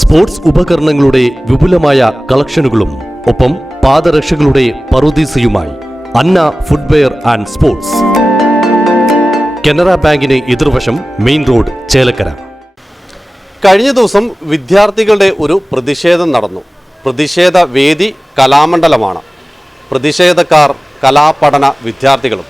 Sports ഉപകരണങ്ങളുടെ വിപുലമായ കളക്ഷനുകളും ഒപ്പം പാദരക്ഷകളുടെ പറുദീസയുമായി Anna footwear and sports. Canara ബാങ്കിന് എതിർവശം മെയിൻ റോഡ് ചേലക്കര. കഴിഞ്ഞ ദിവസം വിദ്യാർത്ഥികളുടെ ഒരു പ്രതിഷേധം നടന്നു. പ്രതിഷേധ വേദി കലാമണ്ഡലമാണ്. പ്രതിഷേധക്കാർ കലാപഠന വിദ്യാർത്ഥികളും.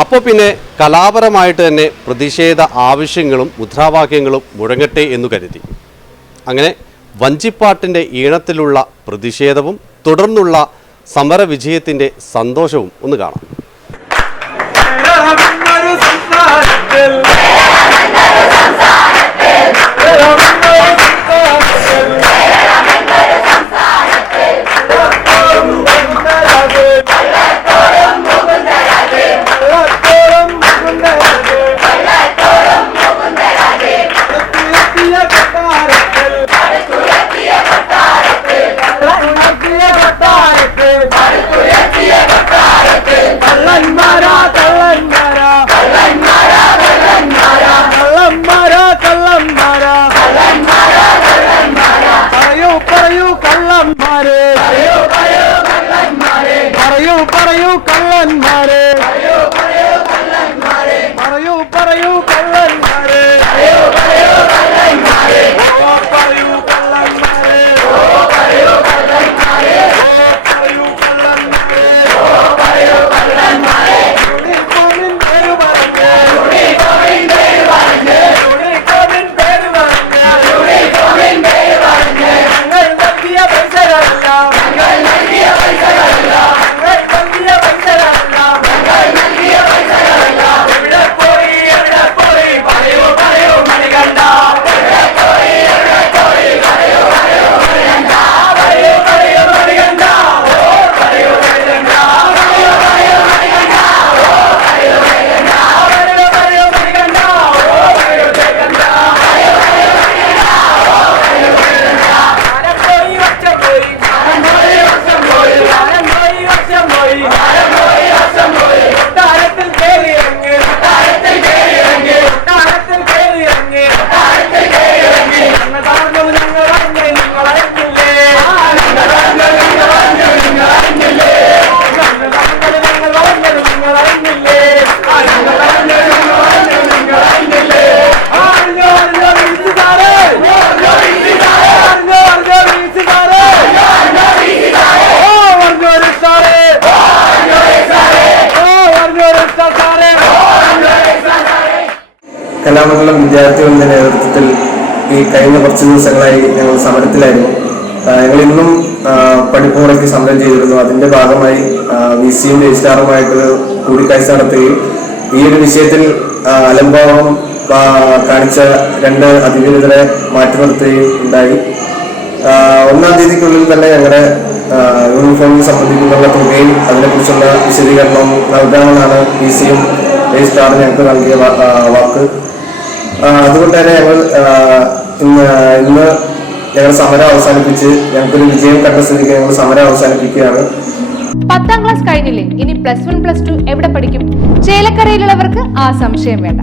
അപ്പോൾ പിന്നെ കലാപരമായിട്ട് തന്നെ പ്രതിഷേധ ആവശ്യങ്ങളും മുദ്രാവാക്യങ്ങളും മുഴങ്ങട്ടെ എന്ന് കരുതി. അങ്ങനെ വഞ്ചിപ്പാട്ടിന്റെ ഈണത്തിലുള്ള പ്രതിഷേധവും തുടർന്നുള്ള സമരവിജയത്തിന്റെ സന്തോഷവും ഒന്ന് കാണാം. பறையூ கல்லன் மாறு. കലാമണ്ഡലം വിദ്യാർത്ഥികളുടെ നേതൃത്വത്തിൽ ഈ കഴിഞ്ഞ കുറച്ച് ദിവസങ്ങളായി ഞങ്ങൾ സമരത്തിലായിരുന്നു. ഞങ്ങൾ ഇന്നും പഠിപ്പുമുറയ്ക്ക് സമരം ചെയ്തിരുന്നു. അതിന്റെ ഭാഗമായി വി സിയും രജിസ്ട്രാറുമായിട്ട് കൂടിക്കാഴ്ച നടത്തുകയും ഈ ഒരു വിഷയത്തിൽ അലംഭാവം കാണിച്ച രണ്ട് അധികൃതരെ മാറ്റി നിർത്തുകയും ഉണ്ടായി. ഒന്നാം തീയതിക്കുള്ളിൽ തന്നെ ഞങ്ങളുടെ യൂണിഫോമിനെ സംബന്ധിക്കുന്ന തുകയും അതിനെക്കുറിച്ചുള്ള വിശദീകരണവും നൽകാമെന്നാണ് വി സിയും രജിസ്ട്രാറും ഞങ്ങൾക്ക് നൽകിയ വാക്ക്. അതുകൊണ്ട് തന്നെ ഞങ്ങൾ ഇന്ന് ഇന്ന് ഞങ്ങൾ സമരം അവസാനിപ്പിച്ച് ഞങ്ങൾക്കൊരു വിജയം കണ്ട സ്ഥിതിക്ക് ഞങ്ങൾ സമരം അവസാനിപ്പിക്കുകയാണ്. പത്താം ക്ലാസ് കഴിഞ്ഞില്ലേ? ഇനി പ്ലസ് വൺ പ്ലസ് ടു എവിടെ പഠിക്കും? ചേലക്കരയിലുള്ളവർക്ക് ആ സംശയം വേണ്ട.